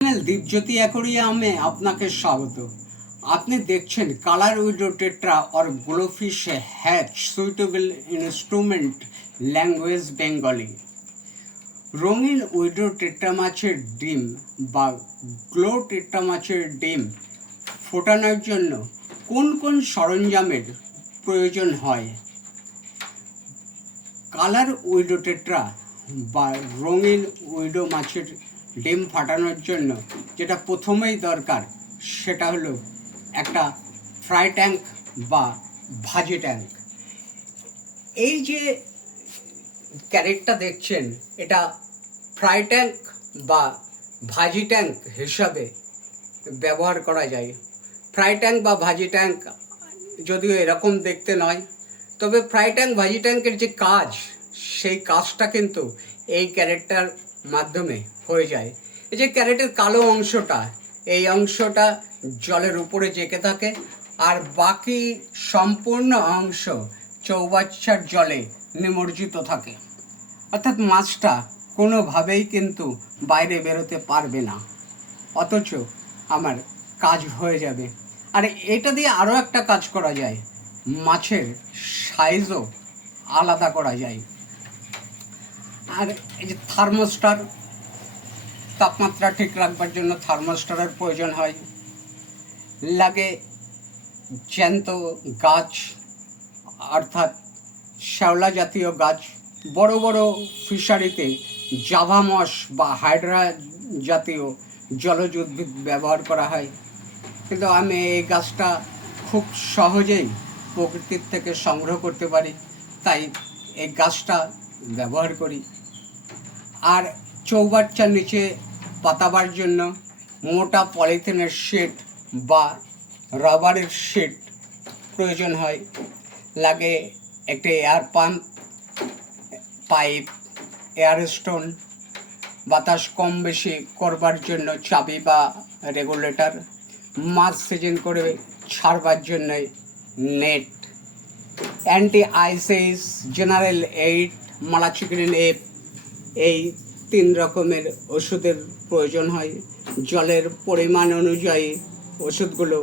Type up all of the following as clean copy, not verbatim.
দীপজ্যোতি অ্যাকোরিয়ামে আপনাকে স্বাগত। আপনি দেখছেন colour widow tetra or GloFish hatch suitable instrument language Bengali. রঙিন উইডো টেট্রা মাছের ডিম বা গ্লো টেট্রা মাছের ডিম ফোটানোর জন্য কোন কোন সরঞ্জামের প্রয়োজন হয়? কালার উইডো টেট্রা বা রঙিন উইডো মাছের ডিম ফাটানোর জন্য যেটা প্রথমেই দরকার সেটা হলো একটা ফ্রাই ট্যাঙ্ক বা ভাজি ট্যাঙ্ক। এই যে ক্যারেটটা দেখছেন এটা ফ্রাই ট্যাঙ্ক বা ভাজি ট্যাঙ্ক হিসাবে ব্যবহার করা যায়। ফ্রাই ট্যাঙ্ক বা ভাজি ট্যাঙ্ক যদিও এরকম দেখতে নয়, তবে ফ্রাই ট্যাঙ্ক ভাজি ট্যাঙ্কের যে কাজ সেই কাজটা কিন্তু এই ক্যারেটটার মাধ্যমে হয়ে যায়। এই যে ক্যারেটের কালো অংশটা, এই অংশটা জলের উপরে জেঁকে থাকে আর বাকি সম্পূর্ণ অংশ চৌবাচ্চার জলে নিমজ্জিত থাকে, অর্থাৎ মাছটা কোনোভাবেই কিন্তু বাইরে বেরোতে পারবে না, অথচ আমার কাজ হয়ে যাবে। আর এটা দিয়ে আরও একটা কাজ করা যায়, মাছের সাইজও আলাদা করা যায়। আর এই যে থার্মোস্টার, তাপমাত্রা ঠিক রাখবার জন্য থার্মোস্টারের প্রয়োজন হয়। লাগে জ্যান্ত গাছ, অর্থাৎ শ্যাওলা জাতীয় গাছ। বড় বড় ফিশারিতে জাভা মস বা হাইড্রা জাতীয় জলজ উদ্ভিদ ব্যবহার করা হয়, কিন্তু আমি এই গাছটা খুব সহজেই প্রকৃতির থেকে সংগ্রহ করতে পারি, তাই এই গাছটা ব্যবহার করি। আর চৌবাচ্চার নিচে পাতাবার জন্য মোটা পলিথিনের শিট বা রাবারের শিট প্রয়োজন হয়। লাগে একটি air pump, pipe, air stone, বাতাস কম বেশি করবার জন্য চাবি বা রেগুলেটর, মাছ সিজন করে ছাড়বার জন্য নেট, অ্যান্টি আইসিস, জেনারেল এইড, মালাচিক্লিন এফ, এই 3 রকমের ওষুধের প্রয়োজন হয়। জলের পরিমাণ অনুযায়ী ওষুধগুলো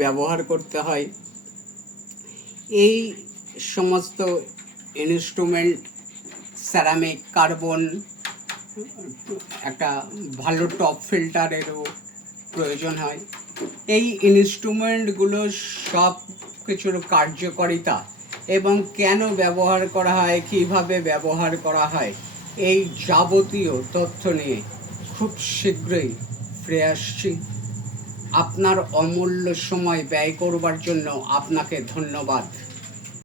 ব্যবহার করতে হয়। এই সমস্ত ইনস্ট্রুমেন্ট, সেরামিক, কার্বন, একটা ভালো টপ ফিল্টারেরও প্রয়োজন হয়। এই ইনস্ট্রুমেন্টগুলো সব কিছুর কার্যকারিতা এবং কেন ব্যবহার করা হয়, কীভাবে ব্যবহার করা হয়, এই যাবতীয় তথ্য নিয়ে খুব শীঘ্রই ফিরে আসছি। আপনার অমূল্য সময় ব্যয় করবার জন্য আপনাকে ধন্যবাদ।